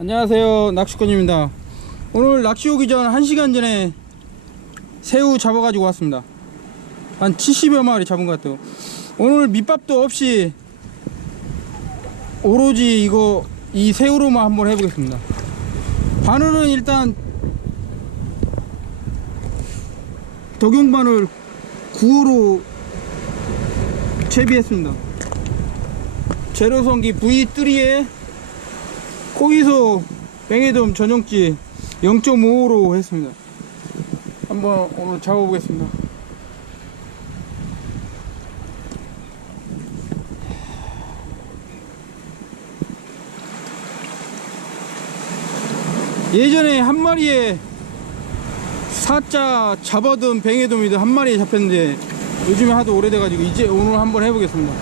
안녕하세요. 낚시꾼입니다. 오늘 낚시 오기 전 1시간 전에 새우 잡아가지고 왔습니다. 한 70여 마리 잡은 것 같아요. 오늘 밑밥도 없이 오로지 이거 이 새우로만 한번 해보겠습니다. 바늘은 일단 덕용바늘 9호로 채비했습니다. 제로성기 V3에 코이소 뱅에돔 전용지 0.5로 했습니다. 한번 오늘 잡아보겠습니다. 예전에 한 마리에 사자 잡아둔 뱅에돔이도 한 마리에 잡혔는데 요즘에 하도 오래돼가지고 이제 오늘 한번 해보겠습니다.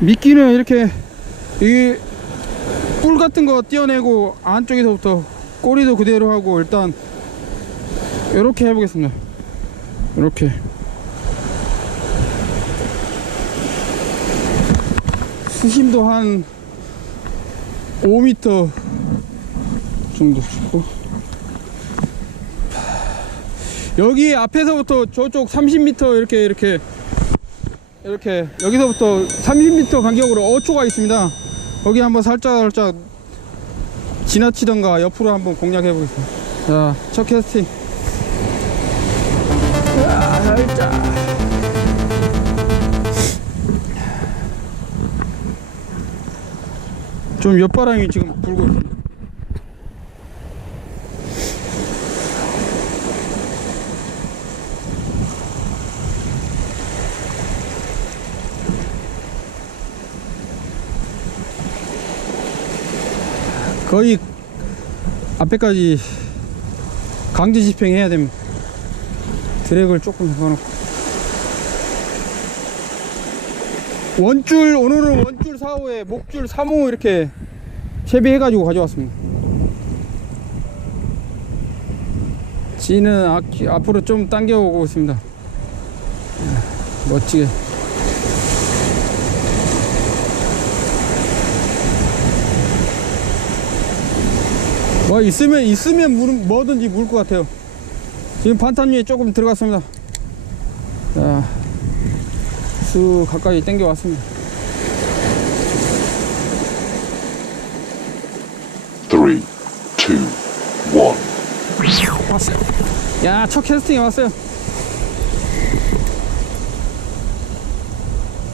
미끼는 이렇게 이뿔 같은 거 떼어내고 안쪽에서부터 꼬리도 그대로 하고 일단 이렇게 해보겠습니다. 이렇게. 수심도 한 5m 정도 주고. 여기 앞에서부터 저쪽 30m 이렇게 이렇게 이렇게 여기서부터 30m 간격으로 어초가 있습니다 거기 한번 살짝 살짝 지나치던가 옆으로 한번 공략해 보겠습니다. 자 첫 캐스팅. 자, 살짝. 좀 옆바람이 지금 불고 있습니다 거의 앞에까지 강제 집행해야 됩니다. 드랙을 조금 잡아놓고. 원줄, 오늘은 원줄 4호에 목줄 3호 이렇게 채비해 가지고 가져왔습니다. 지는 앞, 앞으로 좀 당겨오고 있습니다. 멋지게. 뭐 있으면 있으면 물, 뭐든지 물 것 같아요. 지금 반탄 위에 조금 들어갔습니다. 자, 쑥 가까이 당겨 왔습니다. 왔어요. 야, 첫 캐스팅이 왔어요.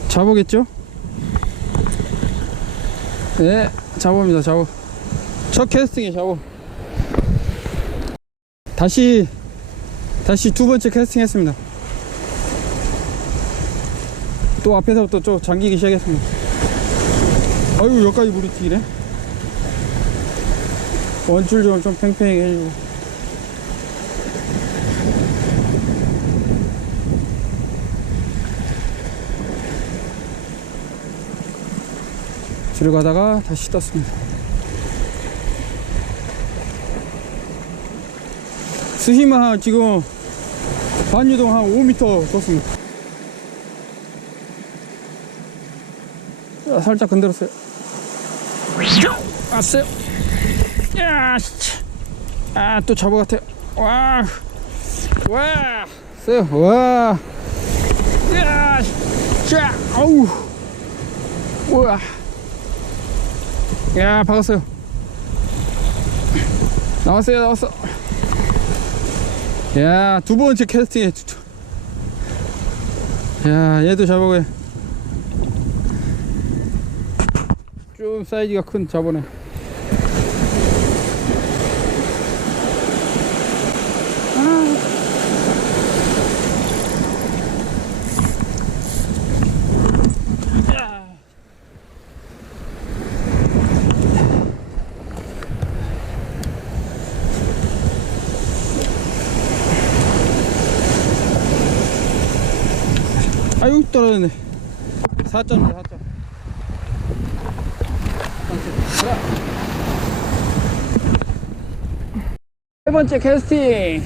잡아보겠죠? 네, 잡아봅니다, 잡아. 첫 캐스팅에 잡아. 다시, 다시 두 번째 캐스팅 했습니다. 또 앞에서부터 좀 잠기기 시작했습니다. 아유, 여기까지 물이 튀기네. 원줄 좀, 좀 팽팽하게 해주고. 들어가다가 다시 떴습니다. 수심은 지금 반유동 한 5m 떴습니다. 자, 살짝 건드렸어요. 왔어요. 야, 씨. 아, 또 잡아 같아요. 와, 와, 세요. 와, 야, 자, 아우, 우와. 야 박았어요 나왔어요 나왔어 야 두 번째 캐스팅에 야 얘도 잡아보게. 좀 사이즈가 큰 잡어네 떨어졌네. 4점이다 4점. 세 번째 캐스팅.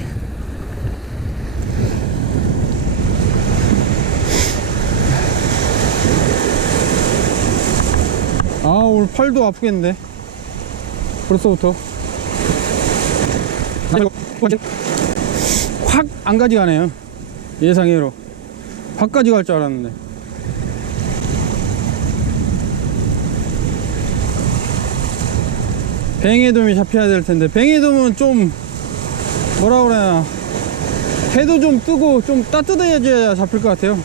아 오늘 팔도 아프겠는데. 벌써부터. 확 안 가져가네요. 예상외로 확 가져갈 줄 알았는데. 뱅에돔이 잡혀야 될 텐데. 뱅에돔은 좀 뭐라 그래야 해도 좀 뜨고 좀 따뜻해져야 잡힐 것 같아요.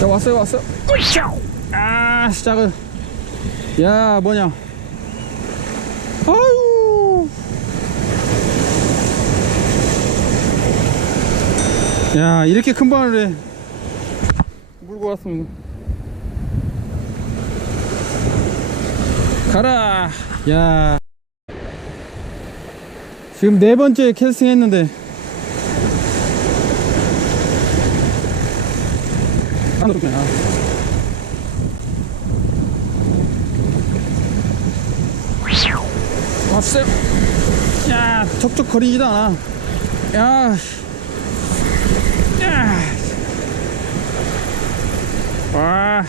자 왔어요 왔어요! 아 작은 야 뭐냐 야 이렇게 큰 바늘에 물고 왔습니다 가라 야 지금 네 번째 캐스팅 했는데 아. 왔어요. 야, 척척거리지도 않아. 야, 야, 와,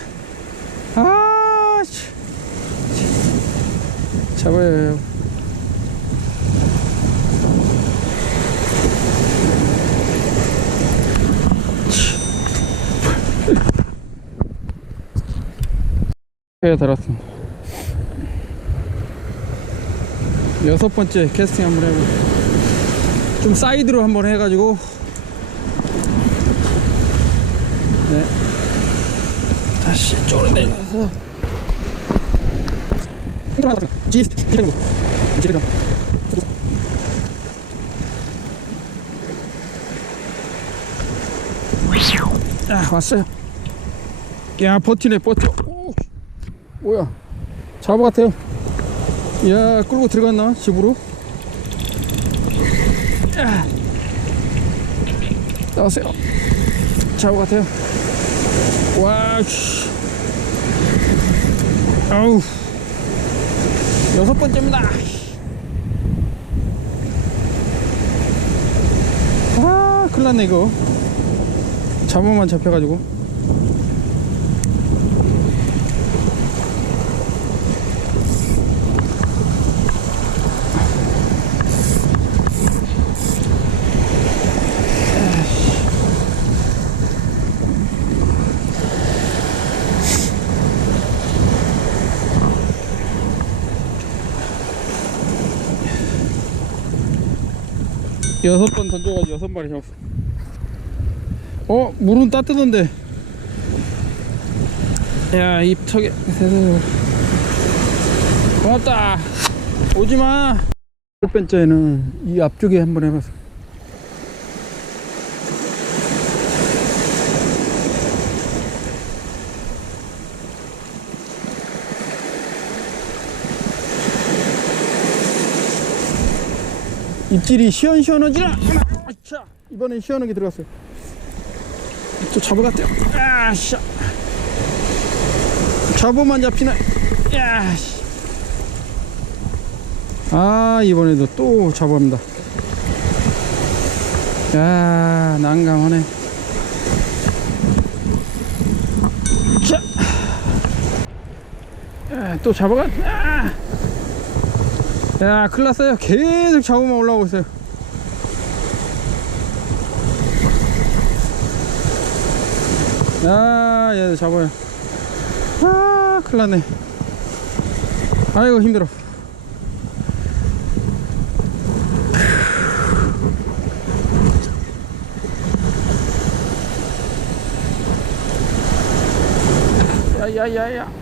아, 씨. 잡아야 해요. 회에 달았습니다. 여섯 번째 캐스팅 한번 해보고 좀 사이드로 한번 해가지고 네 다시 이쪽으로 내려서 지 지금 지금 아 왔어요 야 버티네 버텨 오, 뭐야 잡어 같아요 야 끌고 들어갔나 집으로 야. 나오세요 잡어 같아요 와 씨. 아우. 여섯 번째입니다. 아 큰일 났네 이거. 잡어만 잡혀가지고 여섯 번 던져가지고 여섯 마리 잡았어. 어, 물은 따뜻한데. 야, 입 턱에. 고맙다. 오지 마. 첫 번째는 이 앞쪽에 한번 해봤어. 입질이 시원시원하지라. 아차. 이번엔 시원하게 들어갔어요. 또 잡아갔대요. 아샤. 잡어만 잡히나. 야씨. 아 이번에도 또 잡아갑니다. 야 난감하네. 자. 야, 또 잡아가. 아. 야, 큰일 났어요. 계속 잡으면 올라오고 있어요. 야, 얘들 잡아요. 아, 큰일 났네. 아이고, 힘들어. 야, 야, 야, 야.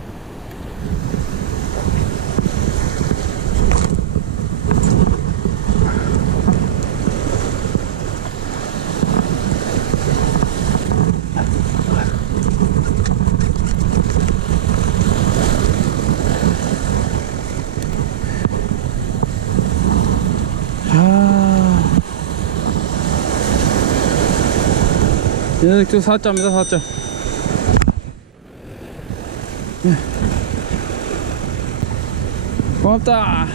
얘는 또 4자입니다 4자 고맙다.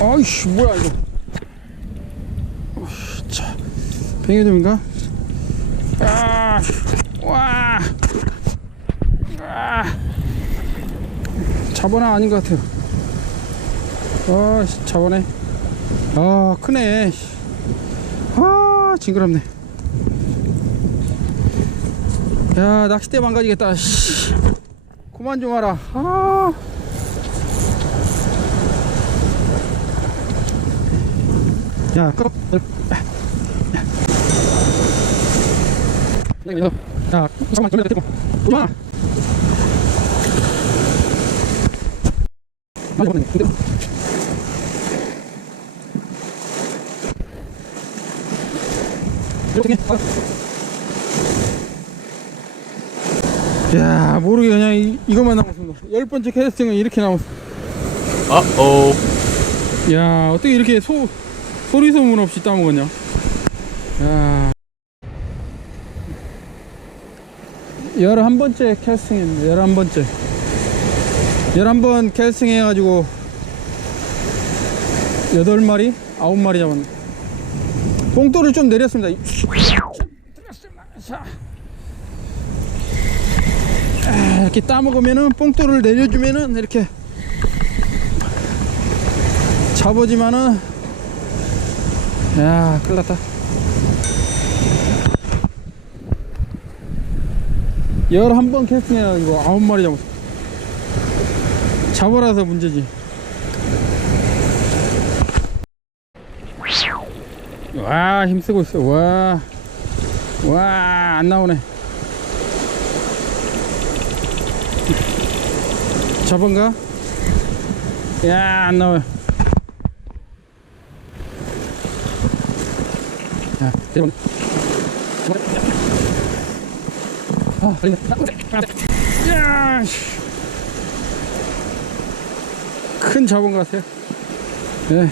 아이씨 뭐야 이거. 아, 자 뱅에돔인가? 아, 와. 아, 자본아 아닌 것 같아요. 아 씨, 자본에 아 크네. 씨. 아 징그럽네. 야 낚싯대 망가지겠다 씨. 그만 좀 와라. 아. 야, 끌어. 잠깐만, 돌려, 대고. 아, 근데. 이렇게. 야, 모르게 그냥 이, 이것만 남았습니다. 열 번째 캐스팅은 이렇게 남았어. Uh-oh. 야, 어떻게 이렇게 소, 소리 소문 없이 따먹었냐? 야. 열한 번째 캐스팅입니다. 열한 번째. 열한 번 캐스팅 해가지고 여덟 마리, 아홉 마리 잡았네. 봉돌을 좀 내렸습니다. 이렇게 따먹으면은 봉돌을 내려주면은 이렇게 잡아지만은 야 큰일 났다 열한 번 캐스팅해가지고 아홉 마리 잡았어. 잡아라서 문제지. 와 힘쓰고 있어. 와 와 안 나오네. 잡은가? 야 안 나와요 야. 아. 큰 잡은 것 같아요. 네.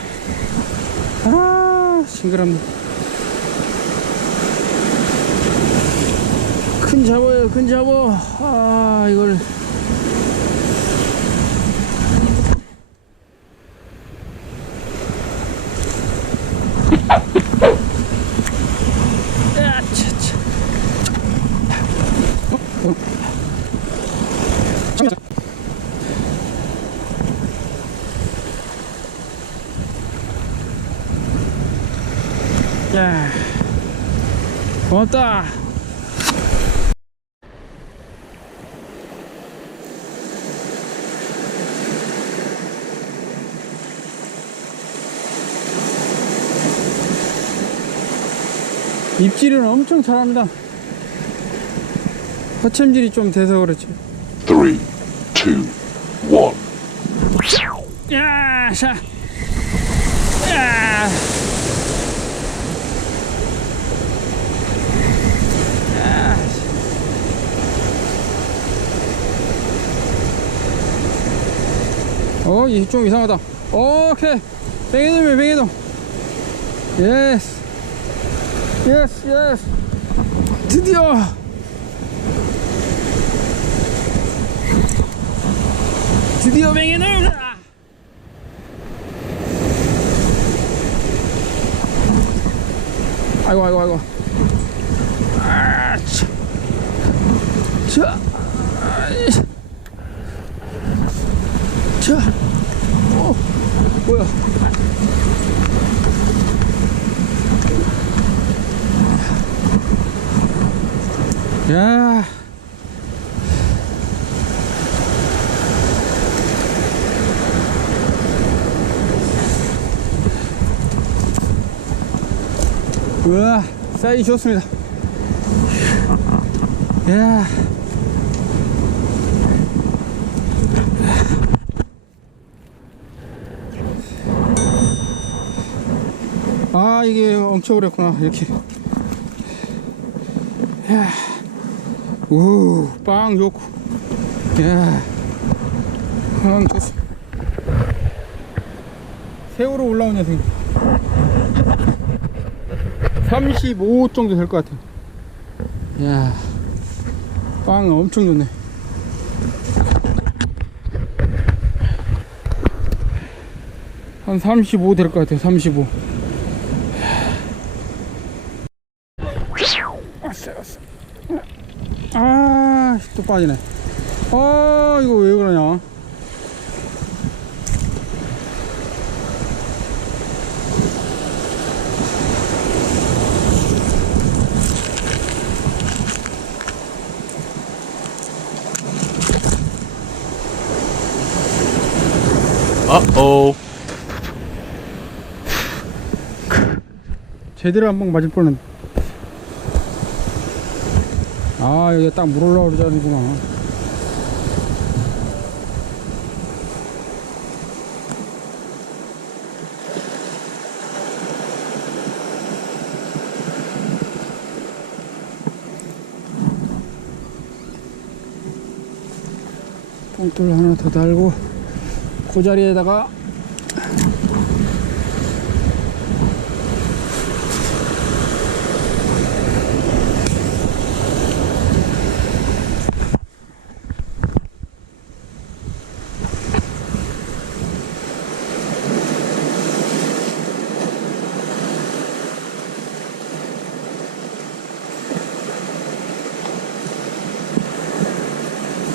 아, 징그럽네. 큰 잡어요, 큰 잡어. 아, 이걸. 야, 차, 차. 어, 어. 잠깐만. 야, 고맙다. 입질은 엄청 잘합니다. 허챔질이 좀 돼서 그렇지. Three, two, one. 야, 자. 야. 야. 어, 이좀 이상하다. 오케이. 뱅이돔이 뱅이돔. 예스. 예스, 예스. 드디어. 드디어 뱅이돔. 아이고 아이고 아이고 아, 차. 자, 아이. 자, 어, 뭐야? 야, 우와, 사이즈 좋습니다. 야. 아, 이게 엄청 오랬구나, 이렇게. 야. 우, 빵 좋고. 야. 빵 좋습니다. 새우로 올라온 녀석이. 35 정도 될 것 같아 이야 빵 엄청 좋네. 한 35 될 것 같아 35 왔어 왔어 아또 아, 빠지네. Uh-oh. 제대로 한 방 맞을 뻔은 아 여기 딱 물 올라오자는구만 뽕돌 하나 더 달고 그 자리에다가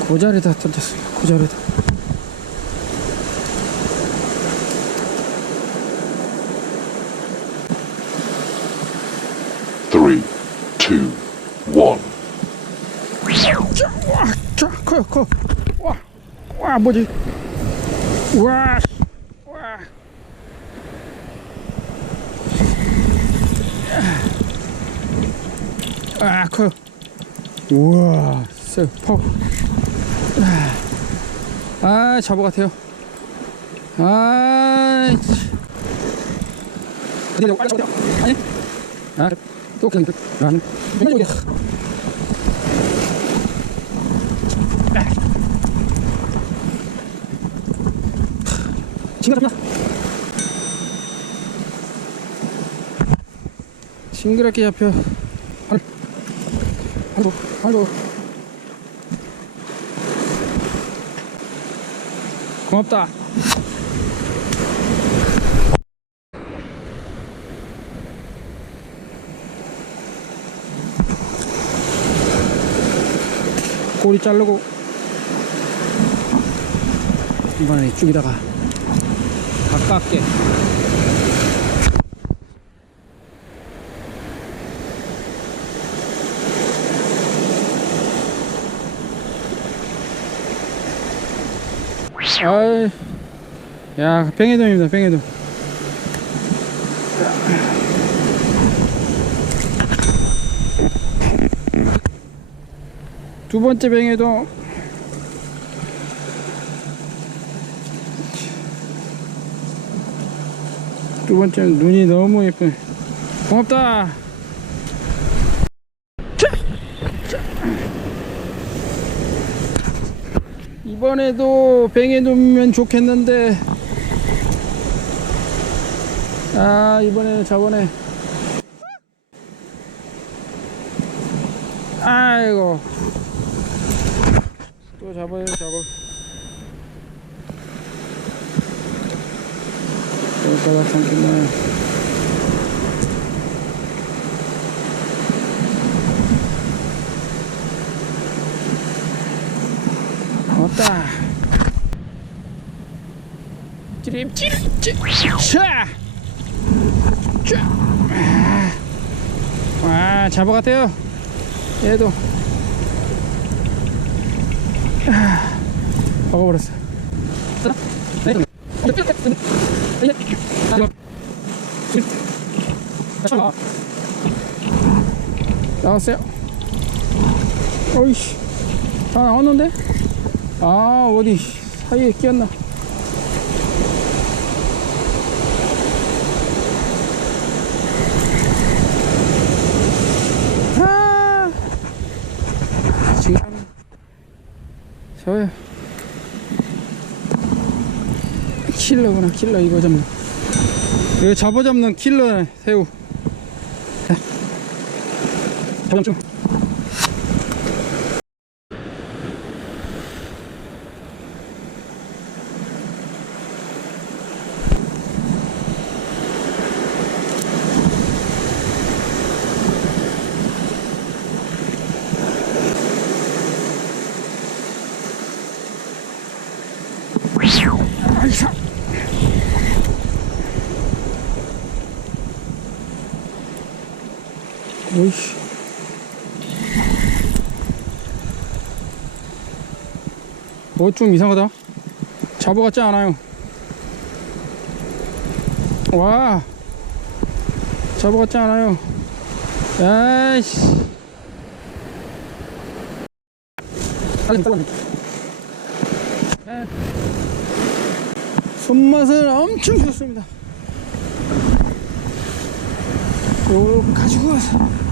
그 자리에다 던졌어요 그 자리에다 Three, two, one. 자, 와, 자, 커요, 커. 와, 와, 뭐지? 와, 와. 아, 커요. 우와, 쎄, 퍼. 아, 잡어 같아요. 아, 가려고? 빨리 잡어. 아니? 아, 또 그냥, 아니. 맨날 어디야? 징그럽냐? 징그럽게 잡혀. 아이고, 아이고. 고맙다. 꼬리 자르고 이번에 이쪽에다가 가깝게. 아이 야 뱅에돔입니다 뱅에돔. 두 번째 뱅에돔 두 번째는 눈이 너무 예쁘네. 고맙다. 이번에도 뱅에 놓으면 좋겠는데. 아, 이번에는 저번에. 아이고. 또 잡아요, 잡아. 찌릿찌릿 자! 자! 아. 와 잡아갔대요 얘도 아, 먹어버렸어 네. 나왔어요. 어이씨, 다 나왔는데? 아, 어디 사이에 끼었나? 아, 지금 저요. 킬러구나, 킬러 이거 잡는. 이거 잡아잡는 킬러 새우. 잡아 좀. 오이씨. 어, 좀 이상하다. 잡어 같지 않아요. 와. 잡어 같지 않아요. 아이씨. 에. 손맛은 엄청 좋습니다. 요거 가지고 와서.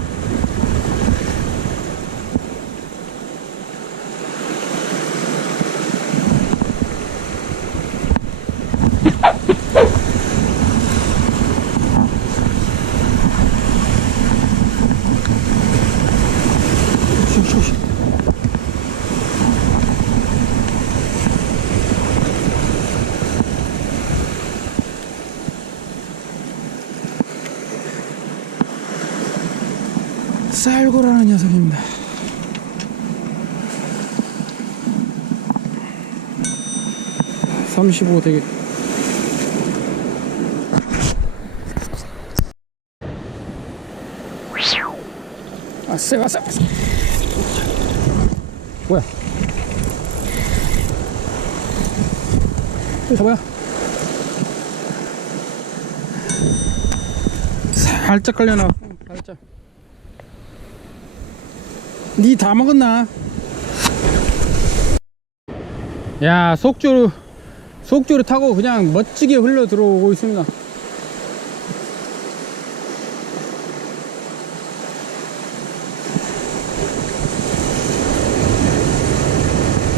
쌀고라는 녀석입니다. 삼십오 되게. 아쎄 아쎄 뭐야? 이거 잡아요. 살짝 걸려나 살짝 니 다 먹었나? 야 속주로 속주로 타고 그냥 멋지게 흘러 들어오고 있습니다.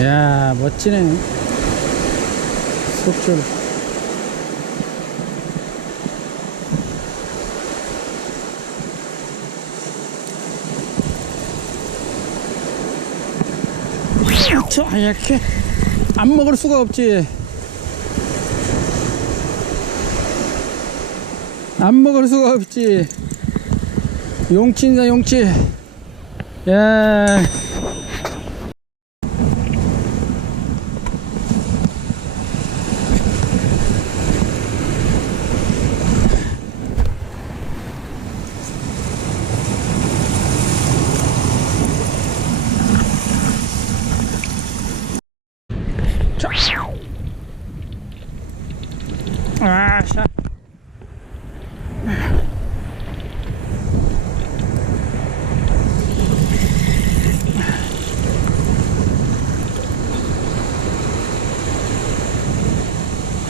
야 멋지네. 속주로 저 하얗게 안 먹을 수가 없지. 안 먹을 수가 없지. 용치다 용치. 야 아샤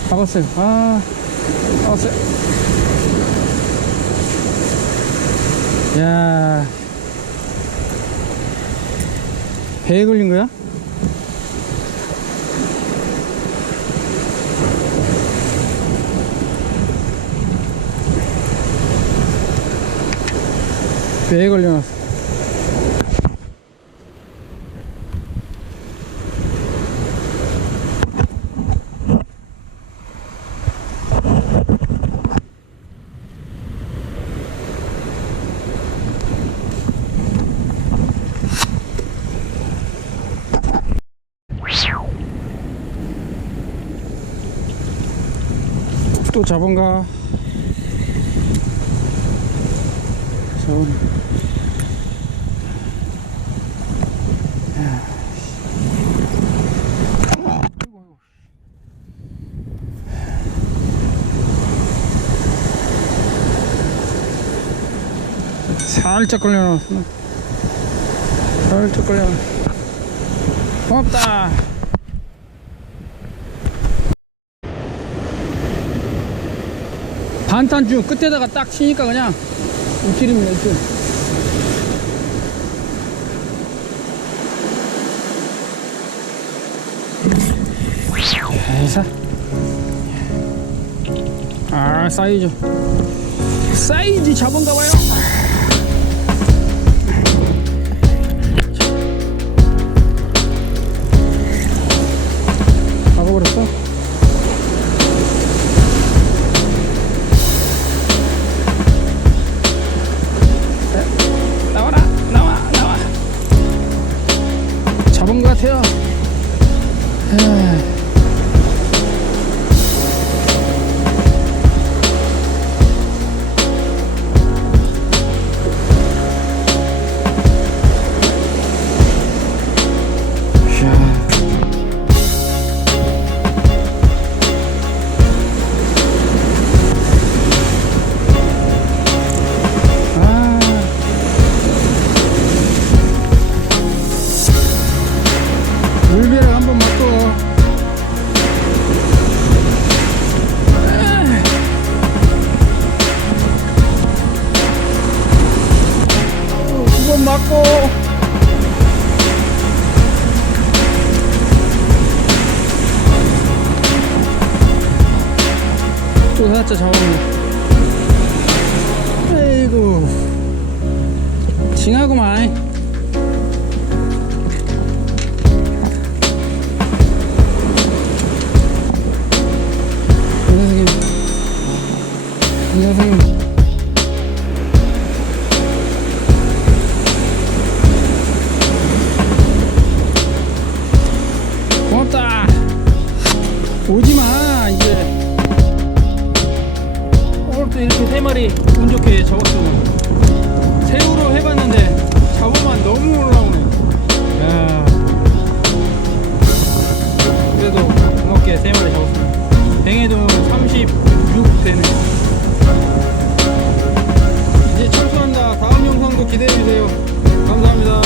박았어요. 아 박았어요. 야. 배에 걸린 거야? 배에 걸려놨어. 또 잡은가? 잡은. 살짝 걸려놨어. 살짝 걸려놨어. 고맙다. 반탄주 끝에다가 딱 치니까 그냥 우길. 해서. 아, 사이즈. 사이즈 잡은가 봐요. 잡아버렸어? 오지마 이제. 오늘도 이렇게 세 마리 운 좋게 잡았어. 새우로 해봤는데 잡으면 너무 올라오네. 야. 그래도 고맙게 세 마리 잡았습니다. 뱅에도 36 되네. 이제 철수한다. 다음 영상도 기대해주세요. 감사합니다.